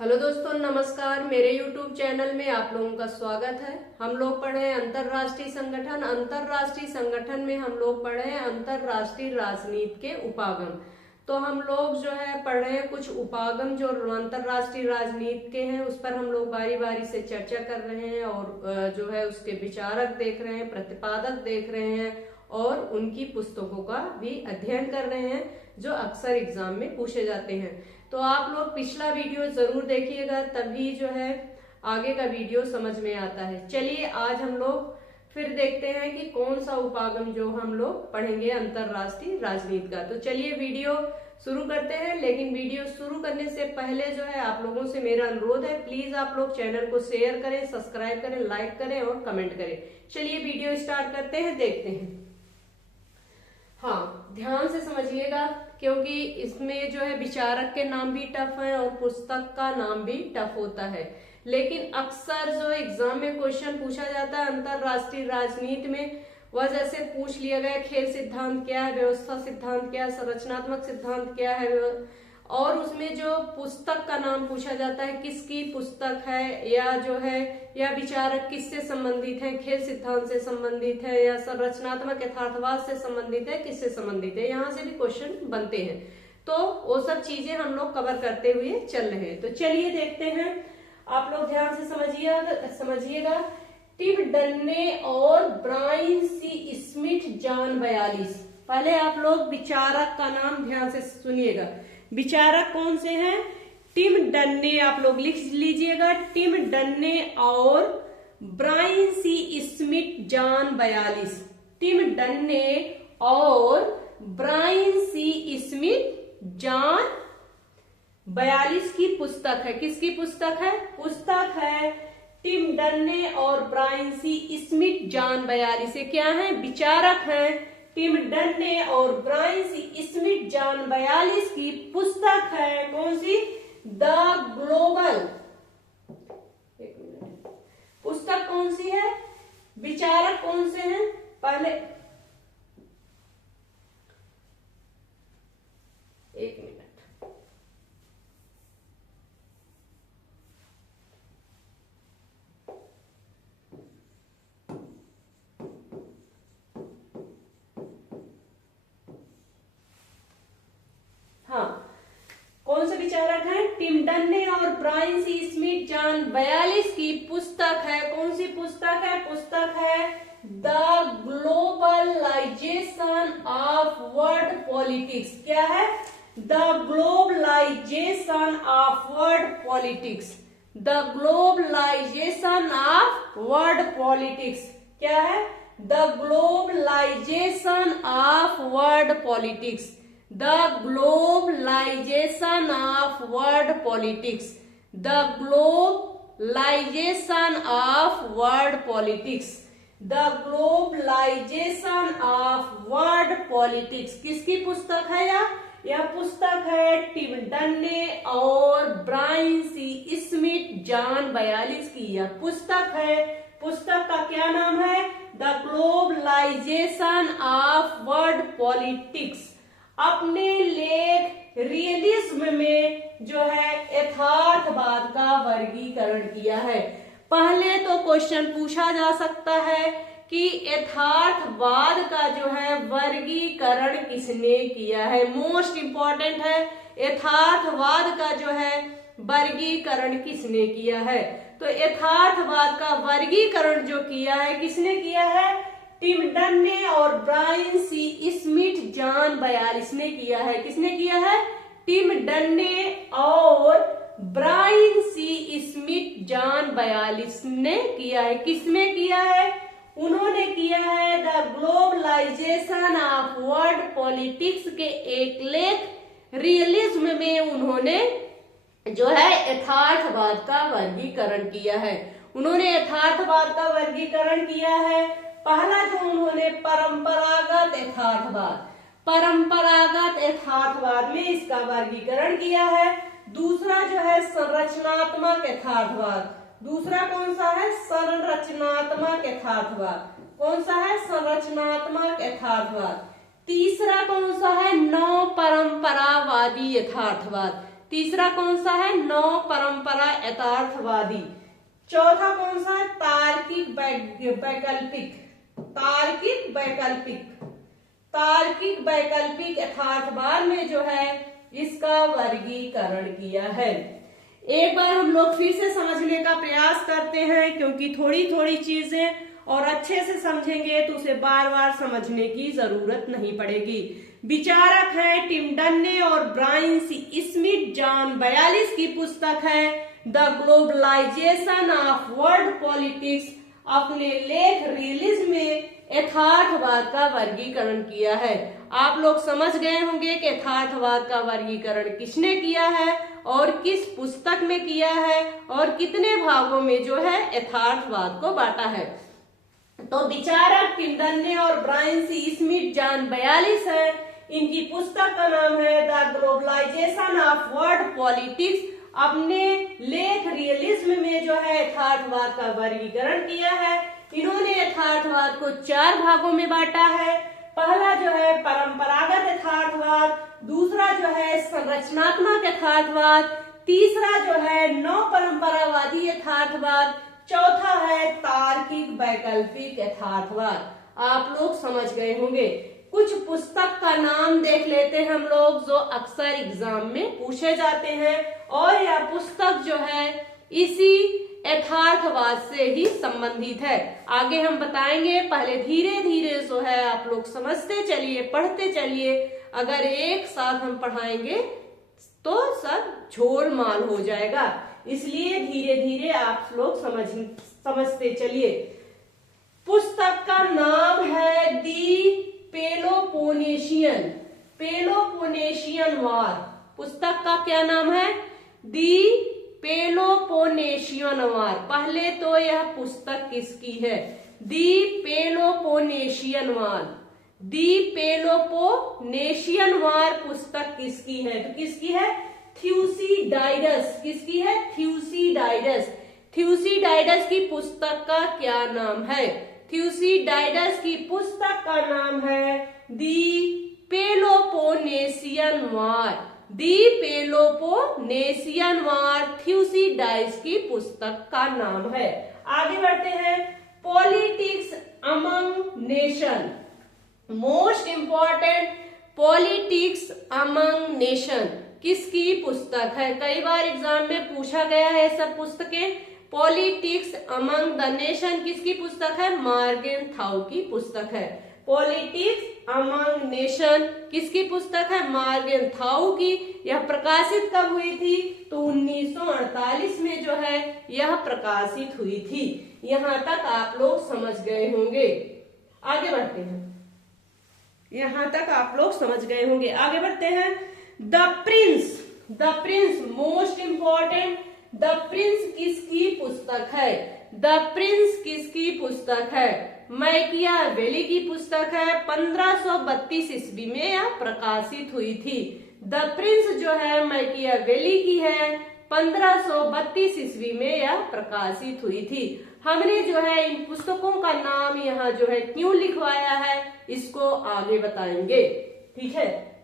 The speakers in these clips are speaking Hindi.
हेलो दोस्तों, नमस्कार। मेरे YouTube चैनल में आप लोगों का स्वागत है। हम लोग पढ़े हैं अंतरराष्ट्रीय संगठन। अंतरराष्ट्रीय संगठन में हम लोग पढ़े हैं अंतरराष्ट्रीय राजनीति के उपागम। तो हम लोग जो है पढ़ रहे हैं कुछ उपागम जो अंतरराष्ट्रीय राजनीति के हैं, उस पर हम लोग बारी बारी से चर्चा कर रहे हैं और जो है उसके विचारक देख रहे हैं, प्रतिपादक देख रहे हैं और उनकी पुस्तकों का भी अध्ययन कर रहे हैं जो अक्सर एग्जाम में पूछे जाते हैं। तो आप लोग पिछला वीडियो जरूर देखिएगा, तभी जो है आगे का वीडियो समझ में आता है। चलिए आज हम लोग फिर देखते हैं कि कौन सा उपागम जो हम लोग पढ़ेंगे अंतरराष्ट्रीय राजनीति का। तो चलिए वीडियो शुरू करते हैं, लेकिन वीडियो शुरू करने से पहले जो है आप लोगों से मेरा अनुरोध है, प्लीज आप लोग चैनल को शेयर करें, सब्सक्राइब करें, लाइक करें और कमेंट करें। चलिए वीडियो स्टार्ट करते हैं, देखते हैं। हाँ, ध्यान से समझिएगा क्योंकि इसमें जो है विचारक के नाम भी टफ है और पुस्तक का नाम भी टफ होता है। लेकिन अक्सर जो एग्जाम में क्वेश्चन पूछा जाता है अंतरराष्ट्रीय राजनीति में, वह जैसे पूछ लिया गया खेल सिद्धांत क्या है, व्यवस्था सिद्धांत क्या है, संरचनात्मक सिद्धांत क्या है, और उसमें जो पुस्तक का नाम पूछा जाता है किसकी पुस्तक है, या जो है या विचारक किससे संबंधित है, खेल सिद्धांत से संबंधित है या संरचनात्मक यथार्थवाद से संबंधित है, किससे संबंधित है, यहाँ से भी क्वेश्चन बनते हैं। तो वो सब चीजें हम लोग कवर करते हुए चल रहे हैं। तो चलिए देखते हैं, आप लोग ध्यान से समझिएगा। टिम डन्ने और ब्रायन सी स्मिथ जॉन 42। पहले आप लोग विचारक का नाम ध्यान से सुनिएगा। विचारक कौन से हैं? टिम डन्ने, आप लोग लिख लीजिएगा, टिम डन्ने और ब्रायन सी स्मिथ जॉन 42। टिम डन्ने और ब्रायन सी स्मिथ जॉन 42 की पुस्तक है। किसकी पुस्तक है? पुस्तक है टिम डन्ने और ब्रायन सी स्मिथ जॉन 42। ये क्या है? विचारक हैं। टिम डन्ने और ब्रायन सी स्मिथ जॉन 42 की पुस्तक है कौन सी? The global. पुस्तक कौन सी है? विचारक कौन से हैं? पहले एक मिनट। कौन से विचारक हैं? टिम डन्ने और ब्रायन सी स्मिथ जॉन 42 की पुस्तक है। कौन सी पुस्तक है? पुस्तक है the globalisation of world politics. क्या है? The globalisation of world politics. The globalisation of world politics क्या है? The globalisation of world politics. The globalization of world politics. The globalization of world politics. The globalization of world politics. किसकी पुस्तक है यह पुस्तक है टिम डन्ने और ब्रायन सी स्मिथ जॉन 42 की यह पुस्तक है। पुस्तक का क्या नाम है? The globalisation of world politics. अपने लेख रियलिज्म में जो है यथार्थवाद का वर्गीकरण किया है। पहले तो क्वेश्चन पूछा जा सकता है कि यथार्थवाद का जो है वर्गीकरण किसने किया है। मोस्ट इंपॉर्टेंट है, यथार्थवाद का जो है वर्गीकरण किसने किया है। तो यथार्थवाद का वर्गीकरण जो किया है किसने किया है? टिम डन्ने और ब्रायन सी स्मिथ जॉन 42 ने किया है। किसने किया है? टिम डन्ने और ब्रायन सी स्मिथ जॉन 42 ने किया है। किसमें किया है? उन्होंने किया है the globalisation of world politics के एक लेख रियलिज्म में उन्होंने जो है यथार्थवाद का वर्गीकरण किया है। उन्होंने यथार्थवाद का वर्गीकरण किया है। पहला जो उन्होंने परंपरागत यथार्थवाद में इसका वर्गीकरण किया है। दूसरा जो है संरचनात्मक यथार्थवाद। दूसरा कौन सा है? संरचनात्मक यथार्थवाद। कौन सा है? संरचनात्मक यथार्थवाद। तीसरा कौन सा है? नव परंपरावादी यथार्थवाद। तीसरा कौन सा है, नव परंपरा यथार्थवादी। चौथा कौन सा है, तार्किक वैकल्पिक। तार्किक वैकल्पिक, तार्किक वैकल्पिक यथार्थवाद में जो है इसका वर्गीकरण किया है। एक बार हम लोग फिर से समझने का प्रयास करते हैं, क्योंकि थोड़ी थोड़ी चीजें और अच्छे से समझेंगे तो उसे बार बार समझने की जरूरत नहीं पड़ेगी। विचारक है टिम डन्ने और ब्रायन सी स्मिथ जॉन, 42 की पुस्तक है the globalisation of world politics. अपने लेख रिलीज में यथार्थवाद का वर्गीकरण किया है। आप लोग समझ गए होंगे कि यथार्थवाद का वर्गीकरण किसने किया है और किस पुस्तक में किया है और कितने भागों में जो है यथार्थवाद को बांटा है। तो विचारक टिम डन्ने और ब्रायन सी स्मिथ जॉन, 42 है। इनकी पुस्तक का नाम है the globalisation of world politics. अपने लेख रियलिज्म में जो है यथार्थवाद का वर्गीकरण किया है। इन्होंने यथार्थवाद को 4 भागों में बांटा है। पहला जो है परंपरागत यथार्थवाद, दूसरा जो है संरचनात्मक यथार्थवाद, तीसरा जो है नव परंपरावादी यथार्थवाद, चौथा है तार्किक वैकल्पिक यथार्थवाद। आप लोग समझ गए होंगे। कुछ पुस्तक का नाम देख लेते हैं हम लोग जो अक्सर एग्जाम में पूछे जाते हैं, और यह पुस्तक जो है इसी यथार्थवाद से ही संबंधित है। आगे हम बताएंगे, पहले धीरे धीरे जो है आप लोग समझते चलिए, पढ़ते चलिए। अगर एक साथ हम पढ़ाएंगे तो सब झोलमाल हो जाएगा, इसलिए धीरे धीरे आप लोग समझते चलिए। पुस्तक का नाम है दी पेलोपोनेशियन वार। पुस्तक का क्या नाम है, दी पेलोपोनेशियन वार। पहले तो यह पुस्तक किसकी है, दी पेलोपोनेशियन वार। दी पेलोपोनेशियन वार पुस्तक किसकी है, तो किसकी है, थ्यूसिडाइडस। किसकी है, थ्यूसिडाइडस। थ्यूसिडाइडस की पुस्तक का क्या नाम है, थ्यूसिडाइडस की पुस्तक का नाम है दी पेलोपोनेशियन वार। दी पेलोपोनेशियन वार थ्यूसिडाइडस की पुस्तक का नाम है। आगे बढ़ते हैं, politics among nation. Most important, politics among nation किसकी पुस्तक है, कई बार एग्जाम में पूछा गया है सब पुस्तकें। पॉलिटिक्स अमंग द नेशन किसकी पुस्तक है, मार्गेन थाउ की पुस्तक है। पॉलिटिक्स अमंग नेशन किसकी पुस्तक है, मार्गेन थाउ की। यह प्रकाशित कब हुई थी, तो 1948 में जो है यह प्रकाशित हुई थी। यहां तक आप लोग समझ गए होंगे। आगे बढ़ते हैं, यहां तक आप लोग समझ गए होंगे। आगे बढ़ते हैं, the Prince most important. The Prince किसकी पुस्तक है, द प्रिंस किसकी पुस्तक है, मैकियावेली की पुस्तक है। 1532 ईस्वी में यह प्रकाशित हुई थी। द प्रिंस जो है मैकियावेली की है, 1532 ईस्वी में यह प्रकाशित हुई थी। हमने जो है इन पुस्तकों का नाम यहाँ जो है क्यों लिखवाया है, इसको आगे बताएंगे, ठीक है।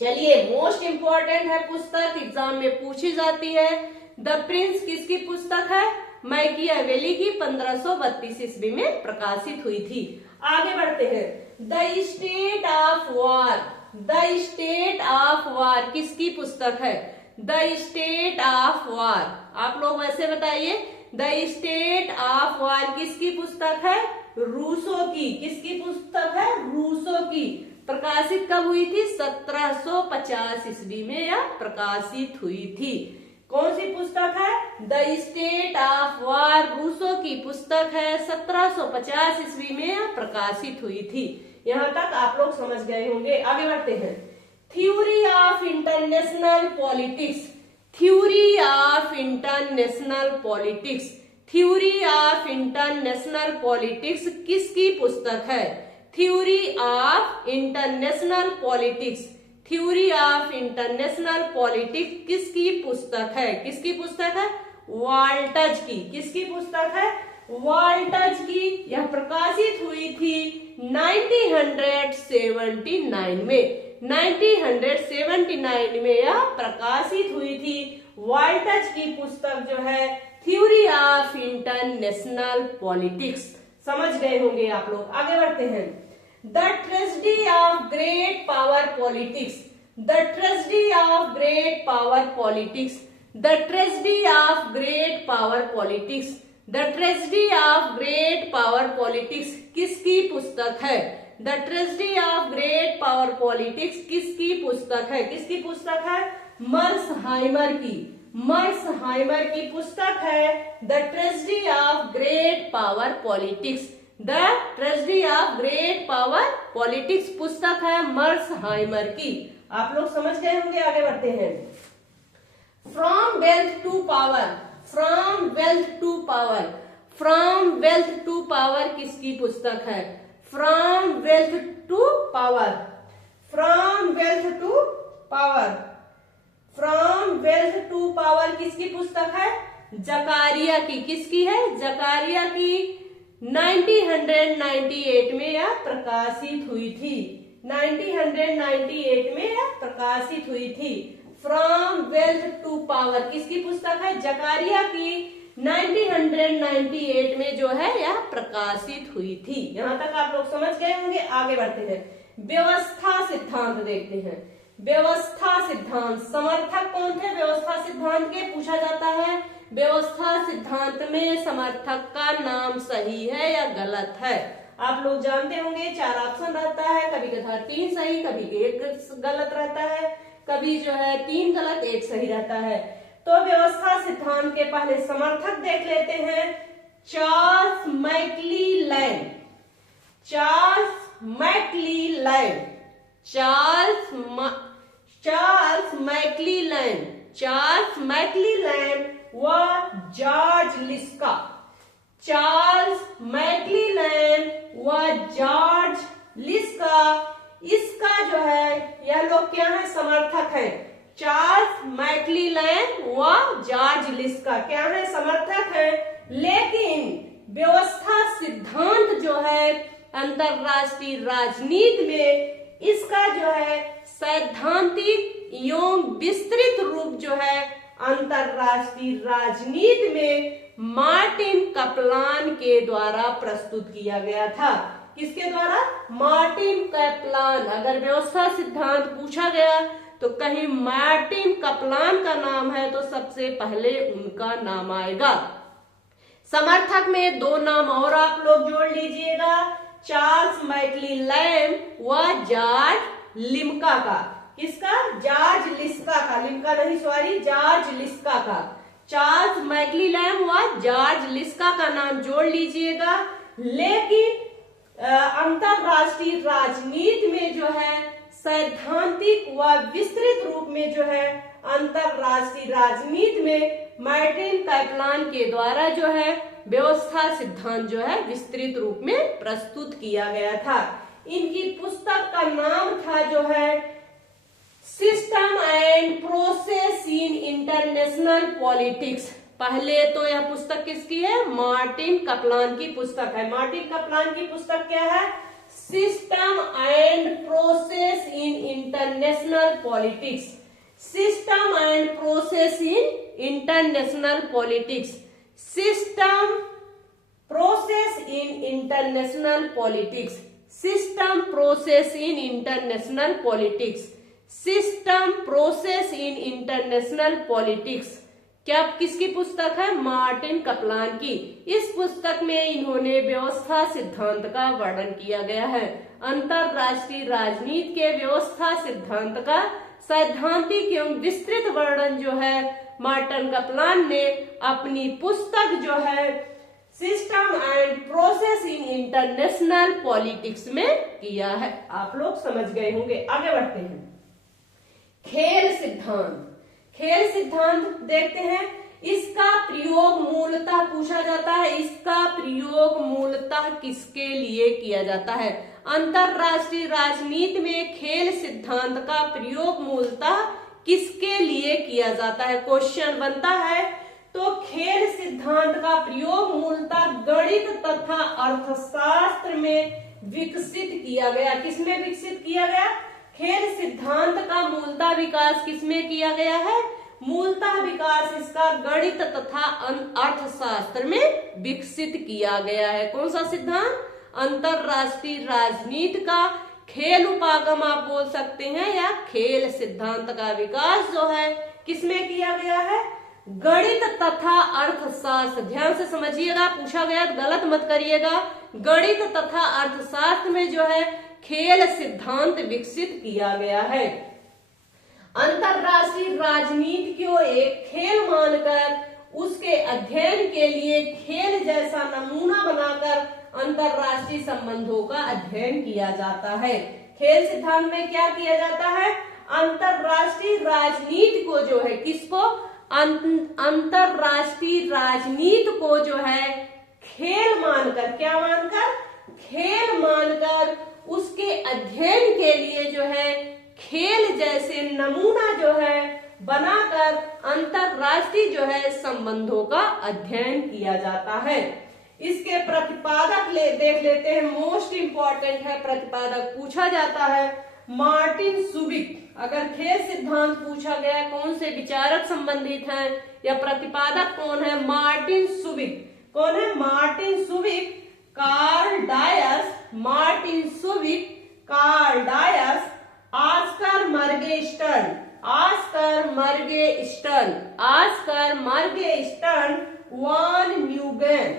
चलिए, मोस्ट इंपॉर्टेंट है पुस्तक, एग्जाम में पूछी जाती है। द प्रिंस किसकी पुस्तक है, मैकियावेली की, 1532 ईस्वी में प्रकाशित हुई थी। आगे बढ़ते हैं, the state of war. The state of वार किसकी पुस्तक है, द स्टेट ऑफ वार। आप लोग वैसे बताइए, द स्टेट ऑफ वार किसकी पुस्तक है, रूसो की। किसकी पुस्तक है, रूसो की। प्रकाशित कब हुई थी, 1750 ईस्वी में यह प्रकाशित हुई थी। कौन सी पुस्तक है, the state of war, Rousseau की पुस्तक है, 1750 ईस्वी में यह प्रकाशित हुई थी। यहां तक आप लोग समझ गए होंगे। आगे बढ़ते हैं, theory of international politics. Theory of international politics. Theory of international politics किसकी पुस्तक है, theory of international politics. Theory of international politics किसकी पुस्तक है, किसकी पुस्तक है, वाल्टज की। किसकी पुस्तक है, वाल्टज की। यह प्रकाशित हुई थी 1979 में। 1979 में यह प्रकाशित हुई थी। वॉल्टज की पुस्तक जो है थ्योरी ऑफ इंटरनेशनल पॉलिटिक्स। समझ गए होंगे आप लोग। आगे बढ़ते हैं। The tragedy of great power politics, the tragedy of great power politics, the tragedy of great power politics, the tragedy of great power politics किसकी पुस्तक है? The tragedy of great power politics किसकी पुस्तक है? किसकी पुस्तक है? मर्सहाइमर की, मर्सहाइमर की पुस्तक है the tragedy of great power politics. The tragedy of great power politics पुस्तक है मर्सहाइमर की। आप लोग समझ गए होंगे। आगे बढ़ते हैं। From wealth to power, from wealth to power, from wealth to power किसकी पुस्तक है? From wealth to power, from wealth to power, from wealth to power किसकी पुस्तक है? जकारिया की। किसकी है? जकारिया की। 1998 में यह प्रकाशित हुई थी। 1998 में यह प्रकाशित हुई थी। फ्रॉम वेल्थ टू पावर किसकी पुस्तक है? जकारिया की। 1998 में जो है यह प्रकाशित हुई थी। यहां तक आप लोग समझ गए होंगे। आगे बढ़ते हैं। व्यवस्था सिद्धांत देखते हैं। व्यवस्था सिद्धांत, समर्थक कौन थे व्यवस्था सिद्धांत के? पूछा जाता है व्यवस्था सिद्धांत में समर्थक का नाम सही है या गलत है? आप लोग जानते होंगे 4 ऑप्शन रहता है, कभी कभार 3 सही, कभी 1 गलत रहता है, कभी जो है 3 गलत 1 सही रहता है। तो व्यवस्था सिद्धांत के पहले समर्थक देख लेते हैं। चार्ल्स मैक्क्लेलैंड, चार्ल्स मैक्क्लेलैंड, चार्ल्स मैक्क्लेलैंड, चार्ल्स मैक्क्लेलैंड व जॉर्ज लिस्का, चार्ल्स मैक्क्लेलैंड व जॉर्ज लिस्का, इसका जो है यह लोग क्या है? समर्थक है। चार्ल्स मैक्क्लेलैंड व जॉर्ज लिस्का क्या है? समर्थक है। लेकिन व्यवस्था सिद्धांत जो है अंतरराष्ट्रीय राजनीति में इसका जो है सैद्धांतिक एवं विस्तृत रूप जो है अंतरराष्ट्रीय राजनीति में मार्टिन कपलान के द्वारा प्रस्तुत किया गया था। किसके द्वारा? Martin Kaplan. अगर व्यवस्था सिद्धांत पूछा गया तो कहीं मार्टिन कपलान का नाम है तो सबसे पहले उनका नाम आएगा। समर्थक में 2 नाम और आप लोग जोड़ लीजिएगा, चार्ल्स मैक्क्लेलैंड व जॉर्ज लिम्का का। किसका? जॉर्ज लिस्का का, लिम्का नहीं सॉरी, जॉर्ज लिस्का का। चार्ल्स मैक्क्लेलैंड व जॉर्ज लिस्का का नाम जोड़ लीजिएगा। लेकिन अंतरराष्ट्रीय राजनीति में जो है सैद्धांतिक व विस्तृत रूप में जो है अंतरराष्ट्रीय राजनीति में मार्टिन कपलान के द्वारा जो है व्यवस्था सिद्धांत जो है विस्तृत रूप में प्रस्तुत किया गया था। इनकी पुस्तक का नाम था जो है system and process in international politics. पहले तो यह पुस्तक किसकी है? मार्टिन कपलान की पुस्तक है। मार्टिन कपलान की पुस्तक क्या है? System and process in international politics, system and process in international politics, system process in international politics, system process in international politics, system process in international politics. क्या किसकी पुस्तक है? मार्टिन कपलान की। इस पुस्तक में इन्होंने व्यवस्था सिद्धांत का वर्णन किया गया है। अंतरराष्ट्रीय राजनीति के व्यवस्था सिद्धांत का सैद्धांतिक एवं विस्तृत वर्णन जो है मार्टिन कपलान ने अपनी पुस्तक जो है system and process in international politics में किया है। आप लोग समझ गए होंगे। आगे बढ़ते हैं। खेल सिद्धांत, खेल सिद्धांत देखते हैं। इसका प्रयोग मूलतः पूछा जाता है, इसका प्रयोग मूलतः किसके लिए किया जाता है? अंतरराष्ट्रीय राजनीति में खेल सिद्धांत का प्रयोग मूलतः किसके लिए किया जाता है? क्वेश्चन बनता है। तो खेल सिद्धांत का प्रयोग मूलतः गणित तथा अर्थशास्त्र में विकसित किया गया। किसमें विकसित किया गया? खेल सिद्धांत का मूलतः विकास किसमें किया गया है? मूलतः विकास इसका गणित तथा अर्थशास्त्र में विकसित किया गया है। कौन सा सिद्धांत? अंतरराष्ट्रीय राजनीति का खेल उपागम आप बोल सकते हैं, या खेल सिद्धांत का विकास जो है किसमें किया गया है? गणित तथा अर्थशास्त्र। ध्यान से समझिएगा, पूछा गया गलत मत करिएगा। गणित तथा अर्थशास्त्र में जो है खेल सिद्धांत विकसित किया गया है। अंतरराष्ट्रीय राजनीति को एक खेल मानकर उसके अध्ययन के लिए खेल जैसा नमूना बनाकर अंतरराष्ट्रीय संबंधों का अध्ययन किया जाता है। खेल सिद्धांत में क्या किया जाता है? अंतरराष्ट्रीय राजनीति को जो है, किसको? अंतरराष्ट्रीय राजनीति को जो है खेल मानकर, क्या मानकर? खेल मानकर उसके अध्ययन के लिए जो है खेल जैसे नमूना जो है बनाकर अंतरराष्ट्रीय जो है संबंधों का अध्ययन किया जाता है। इसके प्रतिपादक देख लेते हैं। मोस्ट इंपॉर्टेंट है प्रतिपादक, पूछा जाता है मार्टिन सुबिक। अगर खेल सिद्धांत पूछा गया कौन से विचारक संबंधित हैं या प्रतिपादक कौन है? मार्टिन सुबिक। कौन है? Martin सुबिक, Karl DISE, Martin सुबिक, Karl DISE, Oscar मॉर्गेनस्टर्न, Oscar मॉर्गेनस्टर्न, Oscar मॉर्गेनस्टर्न, वान न्यूगेन,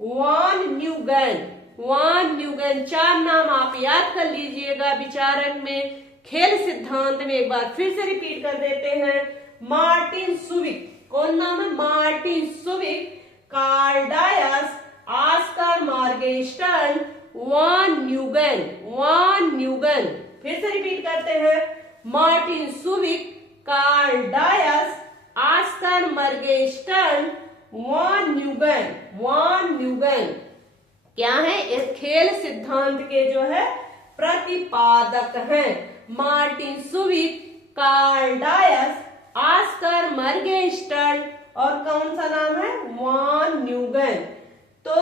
वान न्यूगेन, वान न्यूगेन। 4 नाम आप याद कर लीजिएगा विचारक में। खेल सिद्धांत में एक बार फिर से रिपीट कर देते हैं। मार्टिन सुबिक, कौन नाम है? मार्टिन सुबिक, कार्ल डायस, ऑस्कर मॉर्गेनस्टर्न, वान न्यूगेन, वान न्यूगेन। फिर से रिपीट करते हैं। मार्टिन सुबिक, कार्ल डायस, ऑस्कर मॉर्गेनस्टर्न, वान न्यूगेन, वान न्यूगेन क्या है? इस खेल सिद्धांत के जो है प्रतिपादक हैं। मार्टिन सुबिक, कार्ल डायस, ऑस्कर मॉर्गेनस्टर्न और कौन सा नाम है? वान न्यूगेन। तो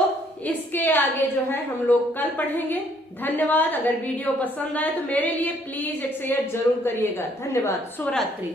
इसके आगे जो है हम लोग कल पढ़ेंगे। धन्यवाद। अगर वीडियो पसंद आए तो मेरे लिए प्लीज एक शेयर जरूर करिएगा। धन्यवाद। शुभ रात्रि।